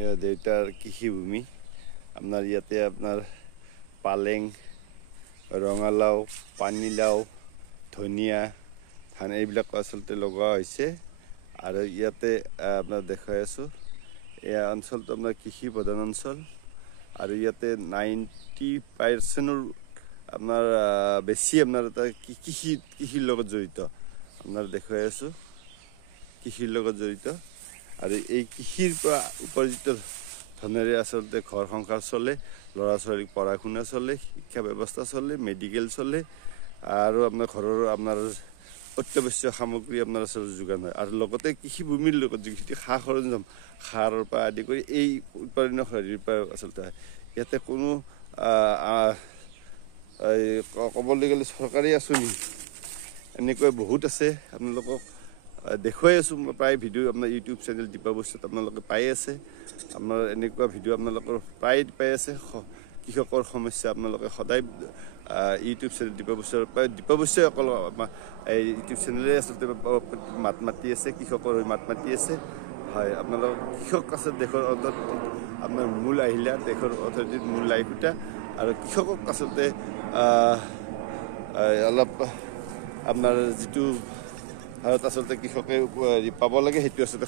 এয়া দেউতাৰ কৃষিভূমি আপোনাৰ ইয়াতে আপোনাৰ পালেং ৰঙালাও পানীলাও ধনিয়া ধান এইবিলাক আচলতে লগোৱা হৈছে আৰু ইয়াতে আপোনাৰ দেখাই আছোঁ এয়া অঞ্চলটো আপোনাৰ কৃষি প্ৰধান অঞ্চল আৰু ইয়াতে 90% আপোনাৰ বেছি আপোনাৰ এটা কৃষিৰ লগত জড়িত আপোনাৰ দেখাই আছোঁ কৃষিৰ লগত জড়িত আৰু এই কৃষিৰ পৰা উপাৰ্জিত ধনেৰে আচলতে ঘৰ সংসাৰ চলে ল'ৰা ছোৱালীক পঢ়া শুনা চলে শিক্ষা ব্যৱস্থা চলে মেডিকেল চলে আৰু আপোনাৰ ঘৰৰ আপোনাৰ অত্যাৱশ্যক সামগ্ৰী আপোনাৰ আচলতে যোগান হয় আৰু লগতে কৃষিভূমিৰ লগত যিটো সা সৰঞ্জাম সাৰৰ পৰা আদি কৰি এই উৎপাদনৰ হেৰিৰ পৰা আচলতে হয় ইয়াতে কোনো ক'বলৈ গ'লে চৰকাৰী আঁচনি এনেকৈ বহুত আছে আপোনালোকক দেখুৱাই আছোঁ মই প্ৰায় ভিডিঅ' আপোনাৰ ইউটিউব চেনেল দীপা বস্তুত আপোনালোকে পাই আছে আপোনাৰ এনেকুৱা ভিডিঅ' আপোনালোকৰ প্ৰায় পাই আছে কৃষকৰ সমস্যা আপোনালোকে সদায় ইউটিউব চেনেল দীপা বস্তুৱে অকল এই ইউটিউব চেনেলে আচলতে মাত মাতি আছে কৃষকৰ হৈ মাত মাতি আছে হয় আপোনালোকৰ কৃষক আছে দেশৰ আপোনাৰ মূল আহিলা দেশৰ অৰ্থনীতিৰ মূল লাই সূতা আৰু কৃষকক আচলতে অলপ আপোনাৰ যিটো হাৰত আচলতে কৃষকে পাব লাগে সেইটো আচলতে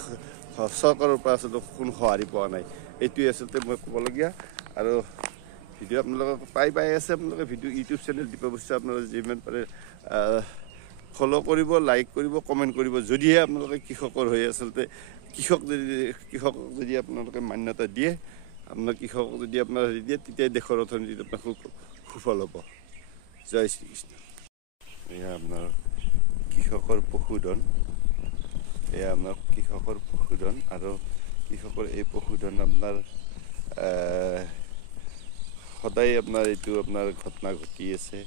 চৰকাৰৰ পৰা আচলতে কোনো সঁহাৰি পোৱা নাই এইটোৱে আচলতে মই ক'বলগীয়া আৰু ভিডিঅ' আপোনালোকক পাই আছে আপোনালোকে ভিডিঅ' ইউটিউব চেনেল দীপা বস্তু আপোনালোকে যিমান পাৰে ফ'ল' কৰিব লাইক কৰিব কমেণ্ট কৰিব যদিহে আপোনালোকে কৃষকৰ হৈ আচলতে কৃষকক যদি আপোনালোকে মান্যতা দিয়ে আপোনাৰ কৃষকক যদি আপোনাৰ হেৰি দিয়ে তেতিয়া দেশৰ অৰ্থনীতিত আপোনাৰ সুফল হ'ব জয় শ্ৰীকৃষ্ণ এয়া আপোনাৰ কৃষকৰ পশুধন এয়া আপোনাৰ কৃষকৰ পশুধন আৰু কৃষকৰ এই পশুধন আপোনাৰ সদায় আপোনাৰ এইটো আপোনাৰ ঘটনা ঘটি আছে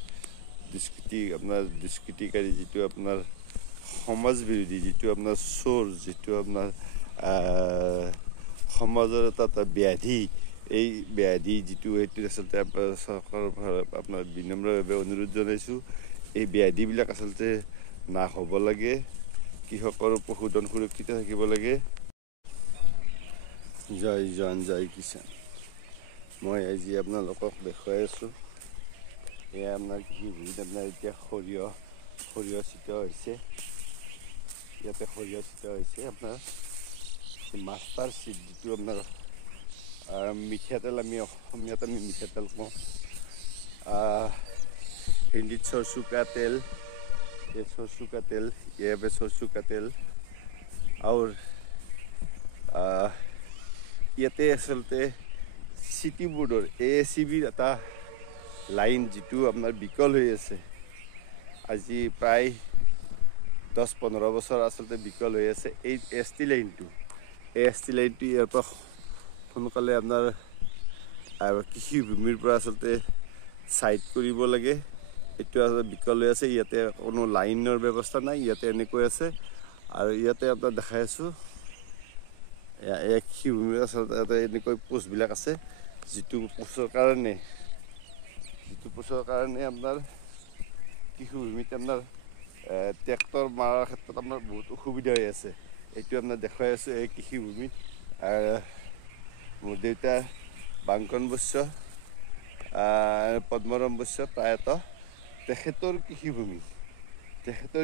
দুষ্কৃতিকাৰী যিটো আপোনাৰ সমাজ বিৰোধী যিটো আপোনাৰ চোৰ যিটো আপোনাৰ সমাজৰ এটা ব্যাধি এই ব্যাধি যিটো সেইটো আচলতে আপোনাৰ চৰকাৰৰ আপোনাৰ বিনম্ৰভাৱে অনুৰোধ জনাইছোঁ এই ব্যাধিবিলাক আচলতে নাশ হ'ব লাগে কৃষকৰ পশুধন সুৰক্ষিত থাকিব লাগে জয় জৱান জয় কিষাণ মই আজি আপোনালোকক দেখুৱাই আছোঁ এয়া আপোনাৰ কৃষিভূমিত আপোনাৰ এতিয়া সৰিয়হ ছিটা হৈছে ইয়াতে সৰিয়হ ছিটা হৈছে আপোনাৰ মাষ্টাৰ চিড যিটো আপোনাৰ মিঠাতেল আমি অসমীয়াত আমি মিঠাতেল কওঁ হিন্দীত চৰচুকা তেল ये सरसों का तेल ये है सरसों का तेल और ইয়াতে আচলতে চিটি বোৰ্ডৰ AACBৰ এটা লাইন যিটো আপোনাৰ বিকল হৈ আছে আজি প্ৰায় 10-15 বছৰ আচলতে বিকল হৈ আছে এই ST লাইনটো ইয়াৰ পৰা সোনকালে আপোনাৰ কৃষিভূমিৰ পৰা আচলতে ছাইড কৰিব লাগে এইটো আচলতে বিকল হৈ আছে ইয়াতে কোনো লাইনৰ ব্যৱস্থা নাই ইয়াতে এনেকৈ আছে আৰু ইয়াতে আপোনাৰ দেখাই আছোঁ এয়া কৃষিভূমিৰ আচলতে এনেকৈ পোষ্টবিলাক আছে যিটো পোষ্টৰ কাৰণে আপোনাৰ কৃষিভূমিত আপোনাৰ ট্ৰেক্টৰ মৰাৰ ক্ষেত্ৰত আপোনাৰ বহুত অসুবিধা হৈ আছে এইটো আপোনাৰ দেখুৱাই আছোঁ এই কৃষিভূমিত মোৰ দেউতা বাংকন বৈশ্য পদ্মৰাম বৈশ্য প্ৰায়ত তেখেতৰ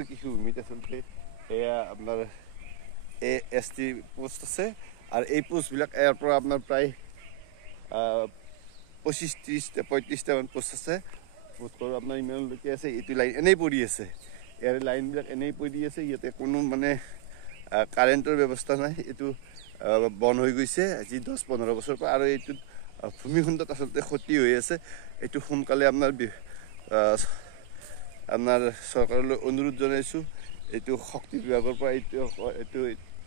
কৃষিভূমিত আচলতে এয়া আপোনাৰ ST পোষ্ট আছে আৰু এই পোষ্টবিলাক ইয়াৰ পৰা আপোনাৰ প্ৰায় 25-30-35টামান পোষ্ট আছে পোষ্টৰ আপোনাৰ ইমানলৈকে আছে এইটো লাইন এনেই পৰি আছে ইয়াৰ লাইনবিলাক এনেই পৰি আছে ইয়াতে কোনো মানে কাৰেণ্টৰ ব্যৱস্থা নাই এইটো বন্ধ হৈ গৈছে আজি 10-15 বছৰৰ পৰা আৰু এইটোত ভূমিখণ্ডত আচলতে ক্ষতি হৈ আছে এইটো সোনকালে আপোনাৰ চৰকাৰলৈ অনুৰোধ জনাইছোঁ এইটো শক্তি বিভাগৰ পৰা এইটো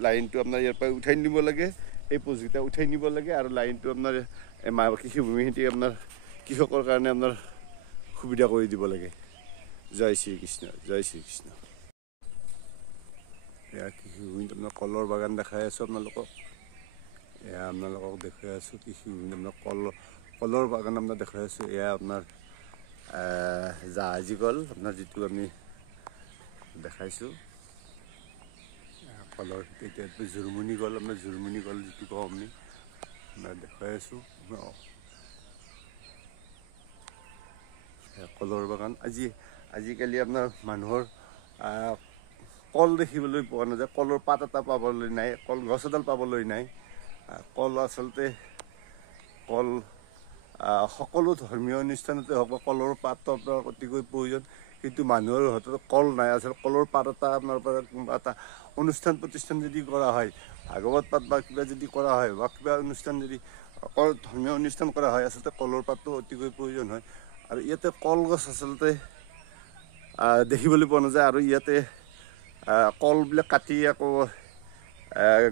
লাইনটো আপোনাৰ ইয়াৰ পৰা উঠাই নিব লাগে এই পোষ্টকেইটা উঠাই নিব লাগে আৰু লাইনটো আপোনাৰ কৃষিভূমিখিনি আপোনাৰ কৃষকৰ কাৰণে আপোনাৰ সুবিধা কৰি দিব লাগে জয় শ্ৰীকৃষ্ণ এয়া কৃষিভূমিত আপোনাৰ কলৰ বাগান দেখাই আছোঁ আপোনালোকক দেখুৱাই আছোঁ কৃষিভূমিত আপোনাৰ কলৰ বাগান আপোনাৰ দেখুৱাই আছোঁ এয়া আপোনাৰ জাহাজী কল আপোনাৰ যিটো আমি দেখাইছোঁ কলৰ এতিয়া জুৰমুনি কল যিটো কওঁ আমি দেখুৱাই আছোঁ কলৰ বাগান। আজিকালি আপোনাৰ মানুহৰ কল দেখিবলৈ পোৱা নাযায়, কলৰ পাত এটা পাবলৈ নাই, কলগছ এডাল পাবলৈ নাই। কল আচলতে সকলো ধৰ্মীয় অনুষ্ঠানতে হওক বা কলৰ পাতটো আপোনাৰ অতিকৈ প্ৰয়োজন, কিন্তু মানুহৰ হাতত কল নাই। আচলতে কলৰ পাত এটা আপোনাৰ পৰা কোনোবা এটা অনুষ্ঠান প্ৰতিষ্ঠান যদি কৰা হয়, ভাগৱত পাঠ বা কিবা যদি কৰা হয় বা কিবা অনুষ্ঠান যদি ধৰ্মীয় অনুষ্ঠান কৰা হয়, আচলতে কলৰ পাতটো অতিকৈ প্ৰয়োজন হয়। আৰু ইয়াতে কলগছ আচলতে দেখিবলৈ পোৱা নাযায়। আৰু ইয়াতে কলবিলাক কাটি আকৌ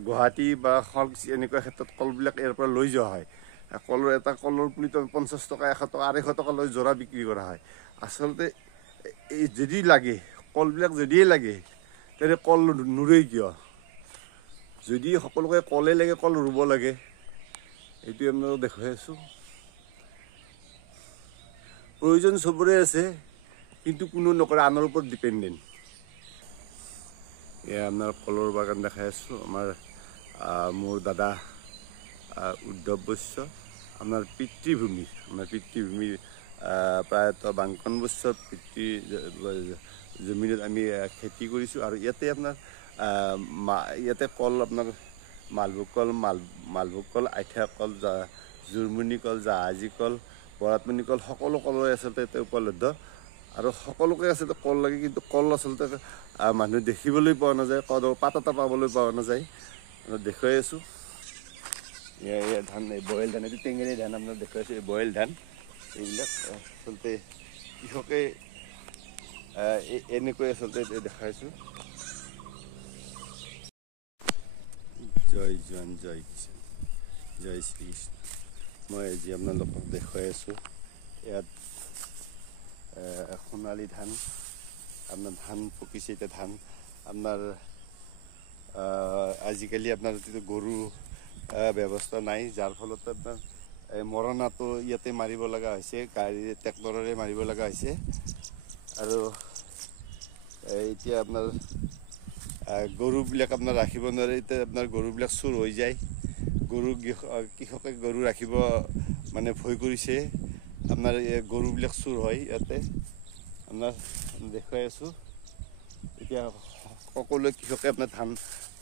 গুৱাহাটী বা শুৱালকুছি এনেকুৱা ক্ষেত্ৰত কলবিলাক ইয়াৰ পৰা লৈ যোৱা হয়। এটা কলৰ পুলিটো 50 টকা, 100 টকা, 250 টকা লৈ যোৰা বিক্ৰী কৰা হয়। আচলতে এই যদি লাগে, কলবিলাক যদিয়ে লাগে, তেন্তে কল নুৰুৱে কিয়? যদি সকলোকে কলেই লাগে, কল ৰুব লাগে। এইটোৱে আপোনালোকক দেখুৱাই আছোঁ। প্ৰয়োজন চবৰে আছে, কিন্তু কোনো নকৰে, আনৰ ওপৰত ডিপেণ্ডেণ্ট। এয়া আপোনাৰ কলৰ বাগান দেখাই আছোঁ। মোৰ দাদা উদ্ধৱ বৈশ্য, আপোনাৰ পিতৃভূমি প্ৰায়তঃ বাংকন বৈশ্যৰ জমিনত আমি খেতি কৰিছোঁ। আৰু ইয়াতে আপোনাৰ ইয়াতে কল আপোনাৰ মালভোগ কল, আইঠা কল, জোৰমণি কল, জাহাজী কল, বৰাতমণি কল, সকলো কলৰে আচলতে ইয়াতে উপলব্ধ। আৰু সকলোকে আচলতে কল লাগে, কিন্তু কল আচলতে মানুহে দেখিবলৈ পোৱা নাযায়, কলৰ পাত এটা পাবলৈ পোৱা নাযায়। দেখুৱাই আছোঁ এয়া ধান, বইল ধান, এইটো টেঙেৰি ধান আপোনাক দেখুৱাইছোঁ। এই বইল ধান, এইবিলাক আচলতে কৃষকে এনেকৈ আচলতে দেখাইছোঁ। জয় জোৱান, জয় কিষাণ, জয় শ্ৰীকৃষ্ণ। মই আজি আপোনালোকক দেখুৱাই আছোঁ ইয়াত সোণালী ধান। আপোনাৰ ধান পকিছে, এতিয়া ধান আপোনাৰ আজিকালি আপোনাৰ গৰু ব্যৱস্থা নাই, যাৰ ফলত আপোনাৰ মৰণাটো ইয়াতে মাৰিব লগা হৈছে, ট্ৰেক্টৰেৰে মাৰিব লগা হৈছে। আৰু এতিয়া আপোনাৰ গৰুবিলাক আপোনাৰ ৰাখিব নোৱাৰে, এতিয়া আপোনাৰ গৰুবিলাক চুৰ হৈ যায়। কৃষকে গৰু ৰাখিব মানে ভয় কৰিছে, আপোনাৰ গৰুবিলাক চুৰ হয়। ইয়াতে আপোনাৰ দেখুৱাই আছোঁ। এতিয়া সকলোৱে কৃষকে আপোনাৰ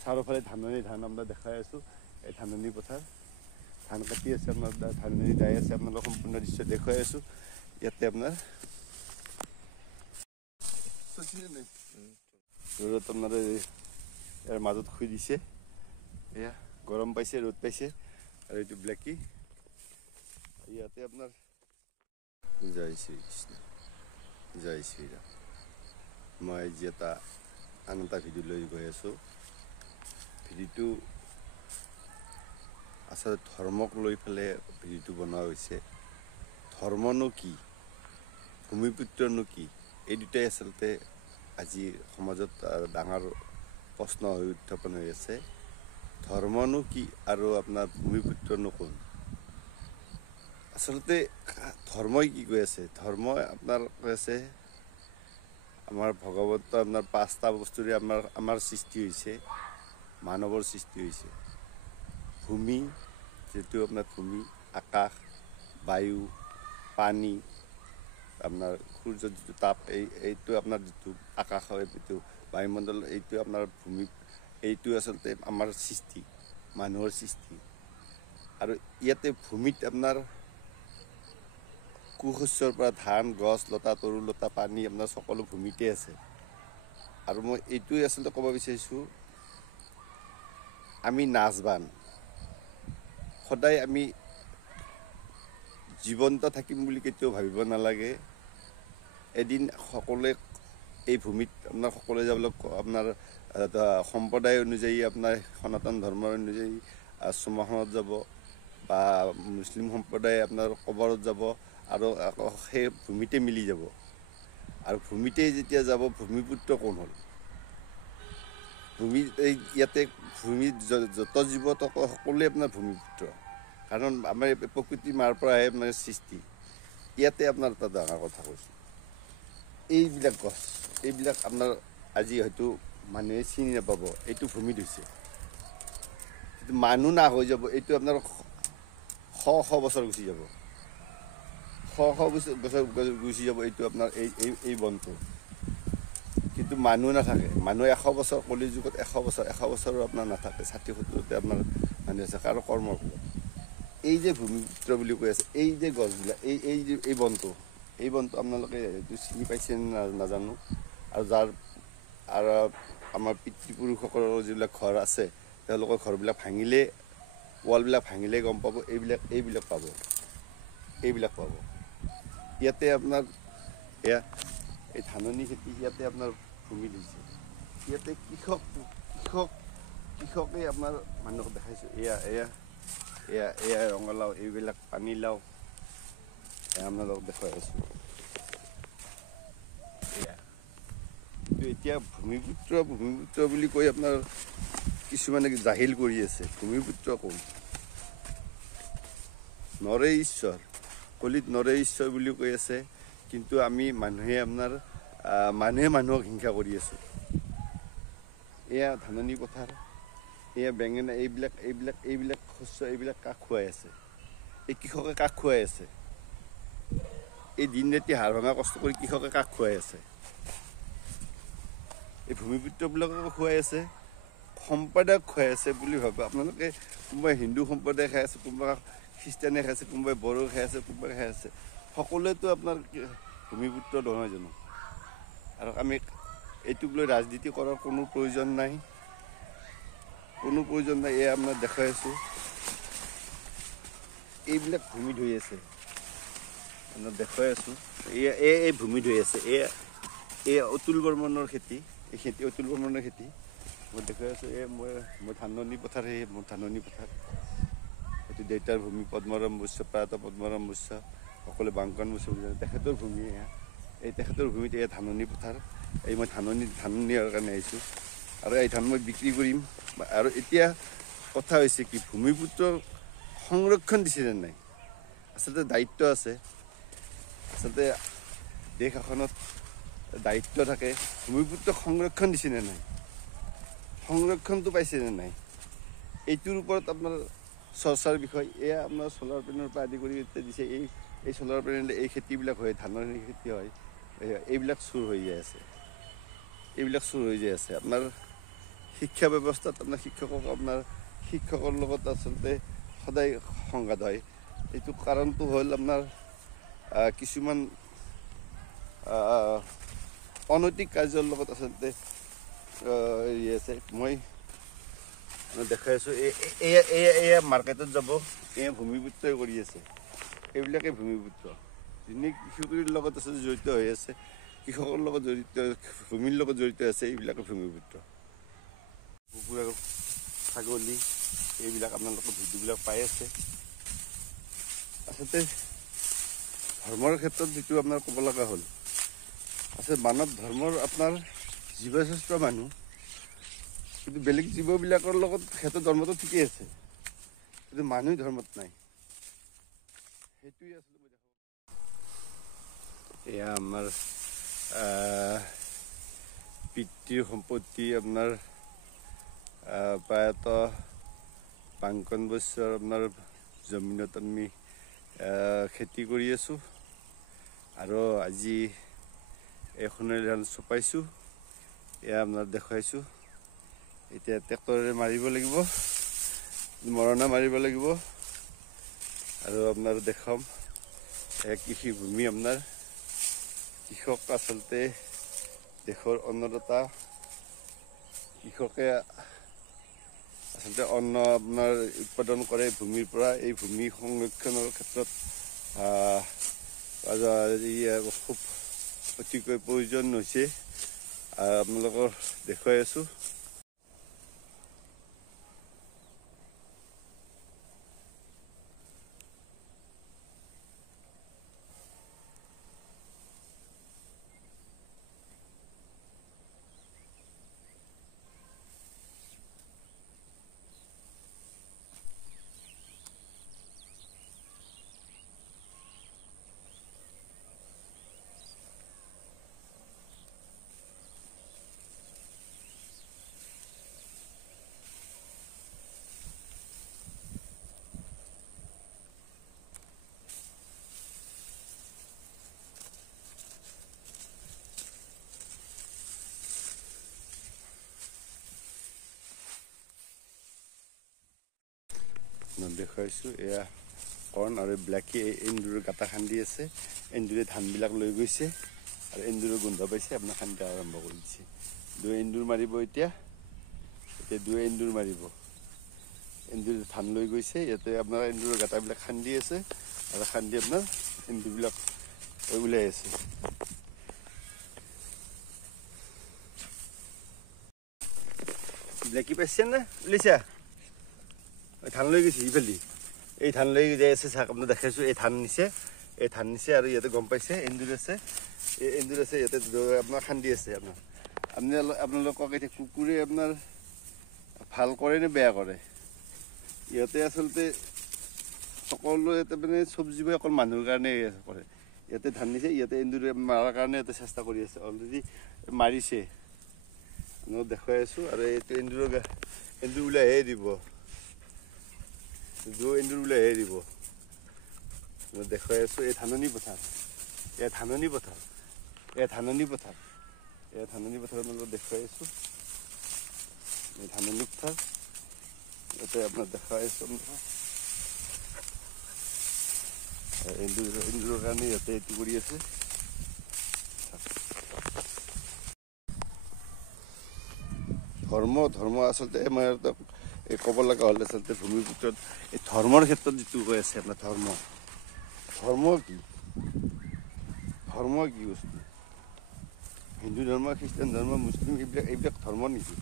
চাৰিওফালে ধাননি ধান আপোনাৰ দেখাই আছোঁ। এই ধাননি পথাৰ, ধান কাটি আছে, আপোনাৰ ধাননি দাই আছে। আপোনালোক সম্পূৰ্ণ দৃশ্য দেখুৱাই আছোঁ। ইয়াতে আপোনাৰ ৰ'দত আপোনাৰ ইয়াৰ মাজত শুই দিছে। এয়া গৰম পাইছে, ৰ'দ পাইছে। আৰু এইটো ব্লেকি, ইয়াতে আপোনাৰ জয় শ্ৰীকৃষ্ণ, জয় শ্ৰীৰাম। মই আজি আন এটা ভিডিঅ' লৈ গৈ আছোঁ। ভিডিঅ'টো আচলতে ধৰ্মক লৈ পেলাই ভিডিঅ'টো বনোৱা হৈছে। ধৰ্মনো কি, ভূমিপুত্ৰনো কি, এই দুটাই আচলতে আজি সমাজত ডাঙৰ প্ৰশ্ন হৈ উত্থাপন হৈ আছে। ধৰ্মনো কি আৰু আপোনাৰ ভূমিপুত্ৰনো কোন? আচলতে ধৰ্মই কি কৈ আছে? ধৰ্মই আপোনাৰ কৈ আছে, আমাৰ ভগৱন্ত আপোনাৰ 5টা বস্তুৰে আমাৰ সৃষ্টি হৈছে, মানৱৰ সৃষ্টি হৈছে। ভূমি, যিটো আপোনাৰ ভূমি, আকাশ, বায়ু, পানী, আপোনাৰ সূৰ্যৰ যিটো তাপ, এইটো আপোনাৰ যিটো আকাশ হয়, যিটো বায়ুমণ্ডল, এইটো আপোনাৰ ভূমি, এইটো আচলতে আমাৰ সৃষ্টি, মানুহৰ সৃষ্টি। আৰু ইয়াতে ভূমিত আপোনাৰ কুশস্যৰ পৰা ধান, গছ, লতা, তৰুলতা, পানী আপোনাৰ সকলো ভূমিতে আছে। আৰু মই এইটোৱে আচলতে ক'ব বিচাৰিছোঁ, আমি নাচবান, সদায় আমি জীৱন্ত থাকিম বুলি কেতিয়াও ভাবিব নালাগে। এদিন সকলোৱে এই ভূমিত আপোনাৰ সকলোৱে যাবলৈ আপোনাৰ সম্প্ৰদায় অনুযায়ী, আপোনাৰ সনাতন ধৰ্মৰ অনুযায়ী শ্মশানত যাব, বা মুছলিম সম্প্ৰদায়ে আপোনাৰ কবৰত যাব, আৰু আকৌ সেই ভূমিতে মিলি যাব। আৰু ভূমিতেই যেতিয়া যাব, ভূমিপুত্ৰ কোন হ'ল? ইয়াতে ভূমিত যত জীৱ সকলোৱে আপোনাৰ ভূমিপুত্ৰ, কাৰণ আমাৰ প্ৰকৃতিৰ মাৰ পৰাহে মানে সৃষ্টি। ইয়াতে আপোনাৰ এটা ডাঙৰ কথা কৈছোঁ, এইবিলাক গছ, এইবিলাক আপোনাৰ আজি হয়তো মানুহে চিনি নাপাব, এইটো ভূমিত হৈছে। মানুহ না হৈ যাব, এইটো আপোনাৰ শ বছৰ গুচি যাব, বছৰ গুচি যাব এইটো আপোনাৰ এই বনটো। কিন্তু মানুহ নাথাকে, মানুহ 100 বছৰ, কলি যুগত 100 বছৰো আপোনাৰ নাথাকে, 60-70তে আপোনাৰ মানুহ আছে কাৰো কৰ্মৰ ফলত। এই যে ভূমিপুত্ৰ বুলি কৈ আছে, এই যে গছবিলাক, এই বনটো আপোনালোকে এইটো চিনি পাইছে নাজানো। আৰু আৰু আমাৰ পিতৃপুৰুষসকলৰ যিবিলাক ঘৰ আছে, তেওঁলোকৰ ঘৰবিলাক ভাঙিলে, ৱালবিলাক ভাঙিলে গম পাব, এইবিলাক পাব। ইয়াতে আপোনাৰ এয়া এই ধাননি খেতি, ইয়াতে আপোনাৰ ভূমি দিছে। ইয়াতে কৃষকে আপোনাৰ মানুহক দেখাইছোঁ, এয়া ৰঙালাও, এইবিলাক পানীলাও, আপোনালোকক দেখুৱাই আছোঁ। কিন্তু এতিয়া ভূমিপুত্ৰ বুলি কৈ আপোনাৰ কিছুমানে জাহিল কৰি আছে। ভূমিপুত্ৰ কোন? নৰে ঈশ্বৰ, কলিত নৰে ঈশ্বৰ বুলি কৈ আছে। কিন্তু আমি মানুহে মানুহক হিংসা কৰি আছোঁ। এয়া ধাননি পথাৰ, এয়া বেঙেনা, এইবিলাক শস্য, এইবিলাক কাক খুৱাই আছে? এই কৃষকে কাক খুৱাই আছে? এই দিন ৰাতি হাড় ভঙা কষ্ট কৰি কৃষকে কাক খুৱাই আছে? এই ভূমিপুত্ৰবিলাককো খুৱাই আছে, সম্প্ৰদায়ক খুৱাই আছে বুলি ভাবে আপোনালোকে। কোনোবাই হিন্দু সম্প্ৰদায় খাই আছে, কোনোবাই খ্ৰীষ্টানে খাই আছে, কোনোবাই বড়ো খাই আছে, কোনোবাই খাই আছে। সকলোৱেতো আপোনাৰ ভূমিপুত্ৰ নহয় জানো? আৰু আমি এইটোক লৈ ৰাজনীতি কৰাৰ কোনো প্ৰয়োজন নাই। এয়া আপোনাক দেখাই আছোঁ, এইবিলাক ভূমি ধৰি আছে, আপোনাক দেখুৱাই আছোঁ। এই ভূমি ধৰি আছে, এয়া অতুল বৰ্মনৰ খেতি, অতুল বৰ্মনৰ খেতি মই দেখুৱাই আছোঁ। মই ধাননি পথাৰ, মোৰ ধাননি পথাৰ। এইটো দেউতাৰ ভূমি, পদ্মৰাম বৈশ্য, প্ৰয়াত পদ্মৰাম বৈশ্য, সকলোৱে বাংকন বৈশ্য বুলি জানে, তেখেতৰ ভূমি। তেখেতৰ ভূমিত এয়া ধাননি পথাৰ। মই ধাননিৰ কাৰণে আহিছোঁ, আৰু এই ধান মই বিক্ৰী কৰিম। আৰু এতিয়া কথা হৈছে কি, ভূমিপুত্ৰ সংৰক্ষণ দিছেনে নাই? আচলতে দায়িত্ব আছে, আচলতে দেশ এখনত দায়িত্ব থাকে। ভূমিপুত্ৰ সংৰক্ষণ দিছেনে নাই? সংৰক্ষণটো পাইছেনে নাই? এইটোৰ ওপৰত আপোনাৰ চৰ্চাৰ বিষয়। এয়া আপোনাৰ চ'লাৰ পেনেলৰ পৰা আদি কৰি এতিয়া দিছে। এই চ'লাৰ পেনেলে এই খেতিবিলাক হয়, ধানৰ খেতি হয়, এইবিলাক চুৰ হৈ যায় আছে। আপোনাৰ শিক্ষা ব্যৱস্থাত শিক্ষকৰ লগত আচলতে সদায় সংঘাত হয়। এইটো কাৰণটো হ'ল আপোনাৰ কিছুমান অনৈতিক কাৰ্যৰ লগত আচলতে আছে। মই দেখাই আছোঁ, এয়া মাৰ্কেটত যাব, এয়া ভূমিপুত্ৰই কৰি আছে। এইবিলাকে ভূমিপুত্ৰ, যিনি কৃষিৰ লগত আচলতে জড়িত হৈ আছে, কৃষকৰ লগত জড়িত, ভূমিৰ লগত জড়িত আছে, এইবিলাকে ভূমিপুত্ৰ। কুকুৰা, ছাগলী, এইবিলাক আপোনালোকৰ ভিডিঅ'বিলাক পাই আছে। আচলতে ধৰ্মৰ ক্ষেত্ৰত যিটো আপোনাৰ ক'ব লগা হ'ল, আচলতে মানৱ ধৰ্মৰ আপোনাৰ জীৱশ্ৰেষ্ঠ মানুহ, কিন্তু বেলেগ জীৱবিলাকৰ লগত সিহঁতৰ ধৰ্মটো ঠিকেই আছে, কিন্তু মানুহ ধৰ্মত নাই। সেইটোৱে আচলতে মই এয়া আমাৰ পিতৃৰ সম্পত্তি, আপোনাৰ প্ৰায়ত বাংকন বৈশ্যৰ আপোনাৰ জমিনত আমি খেতি কৰি আছোঁ। আৰু আজি সোণালী ধান চপাইছোঁ, এয়া আপোনাক দেখুৱাইছোঁ। এতিয়া ট্ৰেক্টৰেৰে মাৰিব লাগিব, মৰণা মাৰিব লাগিব, আৰু আপোনাৰ দেখাম কৃষিভূমি। আপোনাৰ কৃষক আচলতে দেশৰ অন্নদাতা। কৃষকে আচলতে অন্ন আপোনাৰ উৎপাদন কৰে ভূমিৰ পৰা। এই ভূমি সংৰক্ষণৰ ক্ষেত্ৰত খুব অতিকৈ প্ৰয়োজন হৈছে, আপোনালোকক দেখুৱাই আছোঁ। দেখাইছোঁ এয়া কৰ্ণ আৰু ব্লেকি এন্দুৰৰ গাঁটা খান্দি আছে এন্দুৰে ধানবিলাক লৈ গৈছে আৰু এন্দুৰৰ গোন্ধ পাইছে আপোনাৰ খান্দি আৰম্ভ কৰি দিছে দুই এন্দুৰ মাৰিব এতিয়া দুই এন্দুৰ মাৰিব এন্দুৰ ধান লৈ গৈছে ইয়াতে আপোনাৰ এন্দুৰৰ গাঁটাবিলাক খান্দি আছে আৰু খান্দি আপোনাৰ এন্দুৰবিলাক ওলাই আছে ব্লেকি পাইছে না উলিছা ধান লৈ গৈছে ইফালে এই ধান লৈ যাই আছে চাওক আপোনাক দেখাইছোঁ এই ধান নিছে আৰু ইয়াতে গম পাইছে এন্দুৰ আছে ইয়াতে আপোনাৰ খান্দি আছে আপোনালোকক এতিয়া কুকুৰে আপোনাৰ ভাল কৰে নে বেয়া কৰে ইয়াতে আচলতে সকলো ইয়াতে মানে চব্জিবোৰ অকল মানুহৰ কাৰণে কৰে ইয়াতে ধান নিছে ইয়াতে এন্দুৰে মাৰাৰ কাৰণে ইয়াতে চেষ্টা কৰি আছে অলৰেডি মাৰিছে মই দেখুৱাই আছোঁ আৰু এইটো এন্দুৰ ওলাইহে দিব এন্দুৰ ওলাইহে দিব মই দেখুৱাই আছোঁ এই ধাননি পথাৰ আপোনালোকক দেখুৱাই আছোঁ এই ধাননি পথাৰ ইয়াতে আপোনাক দেখুৱাই আছোঁ এন্দুৰৰ কাৰণে ইয়াতে এইটো কৰি আছে ধৰ্ম আচলতে মই ক'ব লগা হ'লে আচলতে ভূমিপুত্ৰত এই ধৰ্মৰ ক্ষেত্ৰত যিটো কৈ আছে আপোনাৰ ধৰ্ম কি বস্তু হিন্দু ধৰ্ম খ্ৰীষ্টান ধৰ্ম মুছলিম এইবিলাক ধৰ্ম নেকি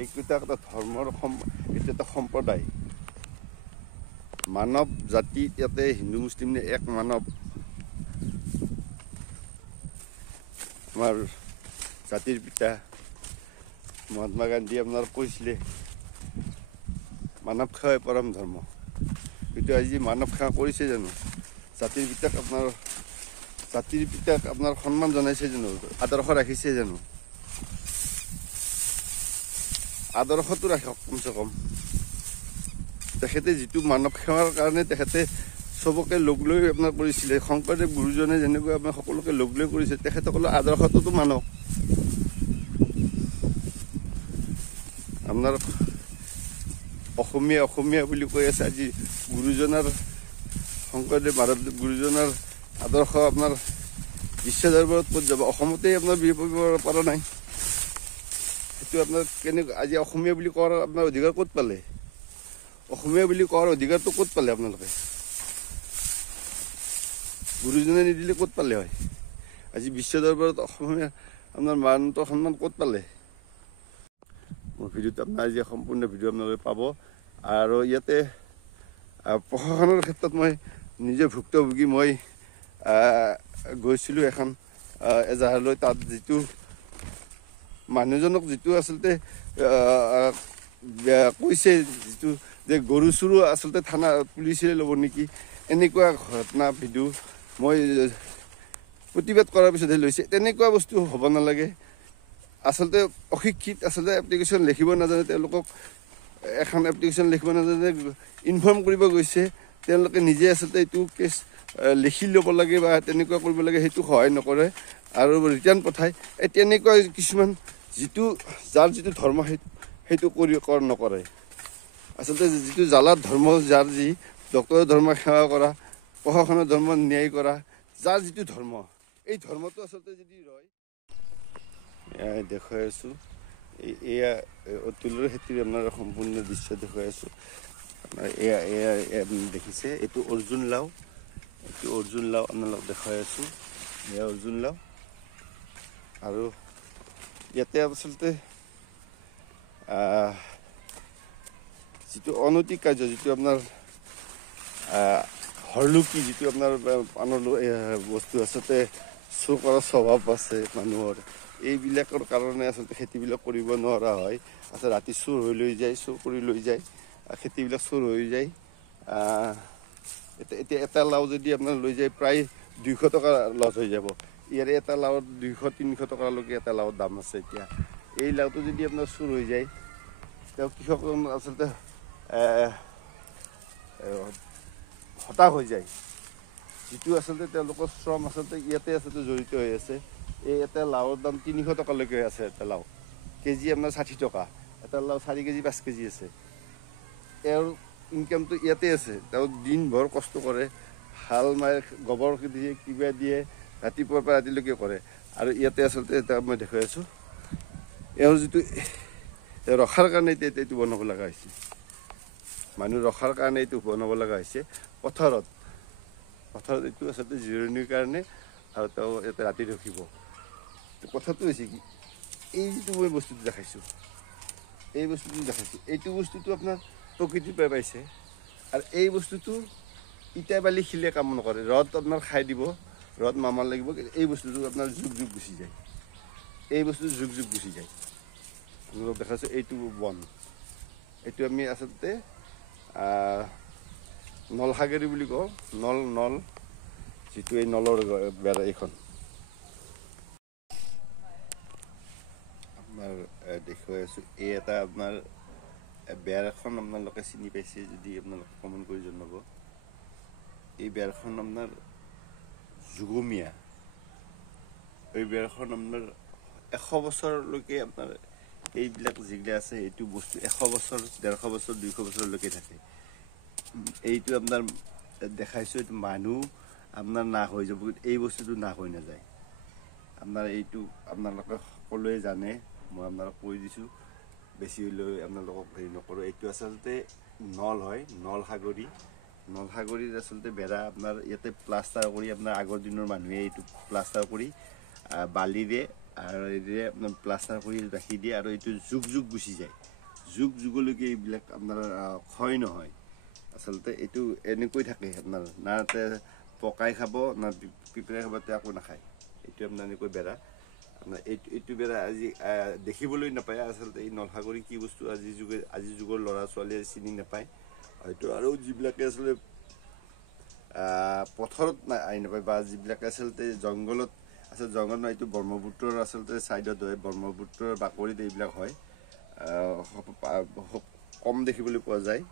এইকেইটা এটা ধৰ্মৰ এইটো এটা সম্প্ৰদায় মানৱ জাতি ইয়াতে হিন্দু মুছলিম এক মানৱ আমাৰ জাতিৰ পিতা মহাত্মা গান্ধী আপোনাৰ কৈছিলে মানৱ সেৱাই পৰম ধৰ্ম কিন্তু আজি মানৱ সেৱা কৰিছে জানো জাতিৰ পিতাক আপোনাৰ সন্মান জনাইছে জানো আদৰ্শ ৰাখিছে জানো আদৰ্শটো ৰাখক কমচে কম তেখেতে যিটো মানৱ সেৱাৰ কাৰণে তেখেতে চবকে লগ লৈ আপোনাৰ কৰিছিলে শংকৰদেৱ গুৰুজনে যেনেকৈ আপোনাৰ সকলোকে লগ লৈ কৰিছে তেখেতসকলৰ আদৰ্শটোতো মানক আপোনাৰ অসমীয়া বুলি কৈ আছে আজি গুৰুজনাৰ শংকৰদেৱ মাধৱদেৱ গুৰুজনাৰ আদৰ্শ আপোনাৰ বিশ্ব দৰবাৰত ক'ত যাব অসমতেই আপোনাৰ বিয়পিব পৰা নাই সেইটো আপোনাৰ কেনেকৈ আজি অসমীয়া বুলি কোৱাৰ আপোনাৰ অধিকাৰ ক'ত পালে অসমীয়া বুলি কোৱাৰ অধিকাৰটো ক'ত পালে আপোনালোকে গুৰুজনে নিদিলে ক'ত পালে হয় আজি বিশ্ব দৰবাৰত অসমীয়া আপোনাৰ মানটো সন্মান ক'ত পালে মোৰ ভিডিঅ'টো আপোনাৰ আজি সম্পূৰ্ণ ভিডিঅ' আপোনালোকে পাব আৰু ইয়াতে প্ৰশাসনৰ ক্ষেত্ৰত মই নিজে ভুক্তভোগী মই গৈছিলোঁ এখন এজাহাৰলৈ তাত যিটো মানুহজনক যিটো আচলতে কৈছে যিটো যে গৰু চুৰো আচলতে থানা পুলিচে ল'ব নেকি এনেকুৱা ঘটনা ভিডিঅ' মই প্ৰতিবাদ কৰাৰ পিছতহে লৈছে তেনেকুৱা বস্তু হ'ব নালাগে আচলতে অশিক্ষিত আচলতে এপ্লিকেশ্যন লিখিব নাজানে তেওঁলোকক এখন এপ্লিকেশ্যন লিখিব নাজানে ইনফৰ্ম কৰিব গৈছে তেওঁলোকে নিজে আচলতে এইটো কেছ লিখি ল'ব লাগে বা তেনেকুৱা কৰিব লাগে সেইটো সহায় নকৰে আৰু ৰিটাৰ্ণ পঠায় এই তেনেকুৱা কিছুমান যাৰ যিটো ধৰ্ম সেইটো নকৰে আচলতে যিটো জালাত ধৰ্ম যাৰ যি ডক্তৰৰ ধৰ্ম সেৱা কৰা প্ৰশাসনৰ ধৰ্ম ন্যায় কৰা যাৰ যিটো ধৰ্ম এই ধৰ্মটো আচলতে যদি ৰয় দেখুৱাই আছোঁ এয়া অতুলৰ খেতিৰ আপোনাৰ সম্পূৰ্ণ দৃশ্য দেখুৱাই আছোঁ আপোনাৰ এয়া দেখিছে এইটো অৰ্জুন লাও আপোনালোকক দেখুৱাই আছোঁ এয়া অৰ্জুন লাও আৰু ইয়াতে আচলতে যিটো অনৈতিক কাৰ্য যিটো আপোনাৰ হৰলুকি যিটো আপোনাৰ পাণৰ বস্তু আচলতে চুৰ কৰাৰ স্বভাৱ আছে মানুহৰ এইবিলাকৰ কাৰণে আচলতে খেতিবিলাক কৰিব নোৱাৰা হয় আচলতে ৰাতি চুৰ কৰি লৈ যায় খেতিবিলাক চুৰ হৈ যায় এতিয়া এটা লাও যদি আপোনাৰ লৈ যায় প্ৰায় 200 টকা লছ হৈ যাব ইয়াৰে এটা লাওৰ 200-300 টকালৈকে এটা লাওৰ দাম আছে এতিয়া এই লাওটো যদি আপোনাৰ চুৰ হৈ যায় তেওঁ কৃষক আচলতে হতাশ হৈ যায় যিটো আচলতে তেওঁলোকৰ শ্ৰম আচলতে ইয়াতে আচলতে জড়িত হৈ আছে এই এটা লাওৰ দাম 300 টকালৈকে আছে এটা লাও কেজি আপোনাৰ 60 টকা এটা লাও 4 কেজি 5 কেজি আছে ইনকামটো ইয়াতে আছে। তেওঁ দিনভৰ কষ্ট কৰে, হাল মাৰে, গোবৰ দিয়ে, কিবা দিয়ে, ৰাতিপুৱাৰ পৰা ৰাতিলৈকে কৰে। আৰু ইয়াতে আচলতে এটা মই দেখুৱাই আছোঁ, এওঁৰ যিটো ৰখাৰ কাৰণে এতিয়া এইটো বনাব লগা হৈছে, মানুহ ৰখাৰ কাৰণে এইটো বনাব লগা হৈছে পথাৰত। এইটো আচলতে জিৰণিৰ কাৰণে, আৰু তেওঁ ইয়াতে ৰাতি ৰখিব। কথাটো হৈছে কি, এই যিটো মই বস্তুটো দেখাইছোঁ, এইটো বস্তুটো আপোনাৰ প্ৰকৃতিৰ পৰা পাইছে। আৰু এই বস্তুটো ইটা বালি শিলে কাম নকৰে, ৰদ আপোনাৰ খাই দিব, ৰদ মামাৰ লাগিব, এই বস্তুটো আপোনাৰ যুগ গুচি যায়, এই বস্তুটো যুগ গুচি যায়। আপোনালোক দেখাইছোঁ এইটো বন, এইটো আমি আচলতে নলসাগৰি বুলি কওঁ। নল যিটো এই নলৰ বেৰা, এইখন আপোনাৰ দেখুৱাই আছোঁ। এই এটা আপোনাৰ বেৰখন আপোনালোকে চিনি পাইছে যদি আপোনালোকে কমেণ্ট কৰি জনাব। এই বেৰখন আপোনাৰ যুগমীয়া, এই বেৰখন আপোনাৰ 100 বছৰলৈকে আপোনাৰ এইবিলাক যিবিলাক আছে, এইটো বস্তু 100 বছৰ, 150 বছৰ, 200 বছৰলৈকে থাকে। এইটো আপোনাৰ দেখাইছোঁ, এইটো মানুহ আপোনাৰ নাশ হৈ যাব, এই বস্তুটো নাশ হৈ নাযায়। আপোনাৰ এইটো আপোনালোকে সকলোৱে জানে, মই আপোনালোকক কৈ দিছোঁ, বেছি লৈ আপোনালোকক হেৰি নকৰোঁ। এইটো আচলতে নল হয়, নলসাগৰীৰ আচলতে বেৰা। আপোনাৰ ইয়াতে প্লাষ্টাৰ কৰি, আপোনাৰ আগৰ দিনৰ মানুহে এইটো প্লাষ্টাৰ কৰি বালিৰে আৰু এইদৰে আপোনাৰ প্লাষ্টাৰ কৰি ৰাখি দিয়ে, আৰু এইটো যুগ গুচি যায়, যুগলৈকে এইবিলাক আপোনাৰ ক্ষয় নহয়। আচলতে এইটো এনেকৈ থাকে, আপোনাৰ না তাতে পকাই খাব, না পিঁপৰাই খাব, একো নাখায়। এইটো আপোনাৰ এনেকৈ বেৰা। আপোনাৰ এইটো বেৰা আজি দেখিবলৈ নাপায়। আচলতে এই নলসাগৰি কি বস্তু আজিৰ যুগৰ ল'ৰা ছোৱালীয়ে চিনি নাপায় হয়তো, আৰু যিবিলাকে আচলতে পথাৰত আহি নাপায়, বা যিবিলাকে আচলতে জংঘলত আছে, জংঘল নহয়, এইটো ব্ৰহ্মপুত্ৰৰ আচলতে ছাইডত হয়, ব্ৰহ্মপুত্ৰৰ বাকৰিত এইবিলাক হয়, কম দেখিবলৈ পোৱা যায়।